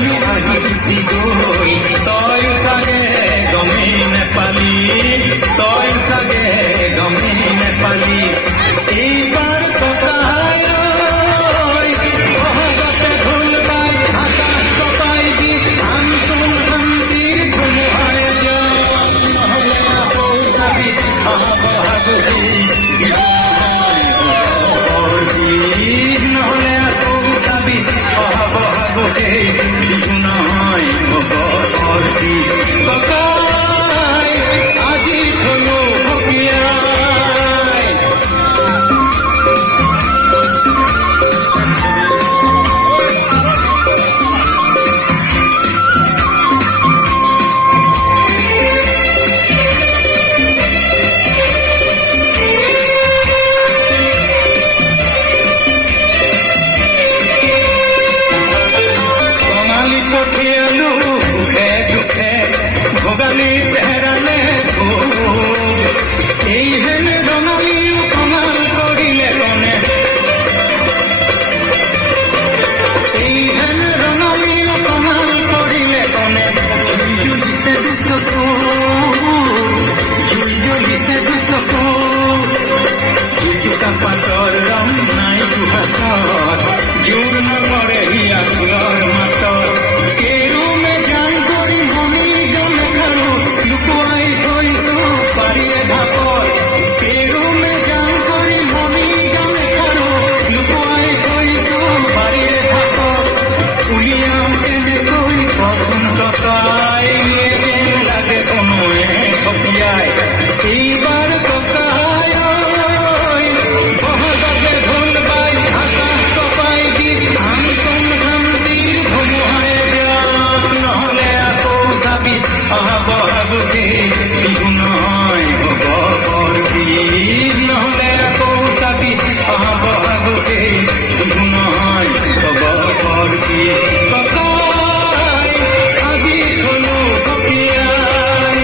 আমি আহি দিছিগৈ তই চাগে গমেই নেপালি তই চাগে গমেই নেপালি এইবাৰ ককাই বহগতে ঢোল বাই আকাশ কপাই দি আমচোন শান্তিৰ ধুমুহাই যাওক নহ'লে আকৌ চাবি অহা বহাগতেই নহ'লে আকৌ চাবি অহা বহাগতেই বিহু নহয় হ'ব অৰ্থী ককাই আজি থলো ভগিয়াই পঠিয়ালো সুখে দুখে ভোগালী হেৰালে এই হেনে ৰঙালীও কঙাল কৰিলে কনে এই হেনে ৰঙালীও কঙাল কৰিলে কনে জুই জ্বলিছে দুচকু জুই জ্বলিছে দুচকু জুইকা পাতৰ ৰং নাই দুহাতত জোৰ নমৰে হিয়া ফুলৰ মাতত এইবাৰ ককাই বহগতে ঢোল বাই আকাশ কপাই দি আমচোন শান্তিৰ ধুমুহাই যাওক নহ'লে আকৌ চাবি অহা বহাগতেই বিহু নহয় হ'ব অৰ্থী নহ'লে আকৌ চাবি অহা বহাগতেই বিহু নহয় হ'ব অৰ্থী ককাই আজি থলো ভগিয়াই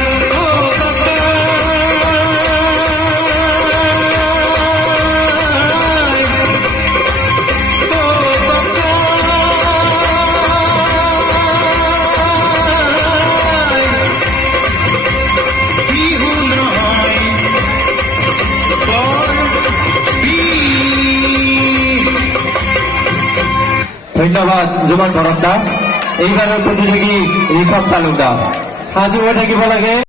ধন্যবাদ জুমন ভৰত দাস। এইবাৰৰ প্ৰতিযোগী ৰিফাত তালুকদাৰ সাজু হৈ থাকিব লাগে।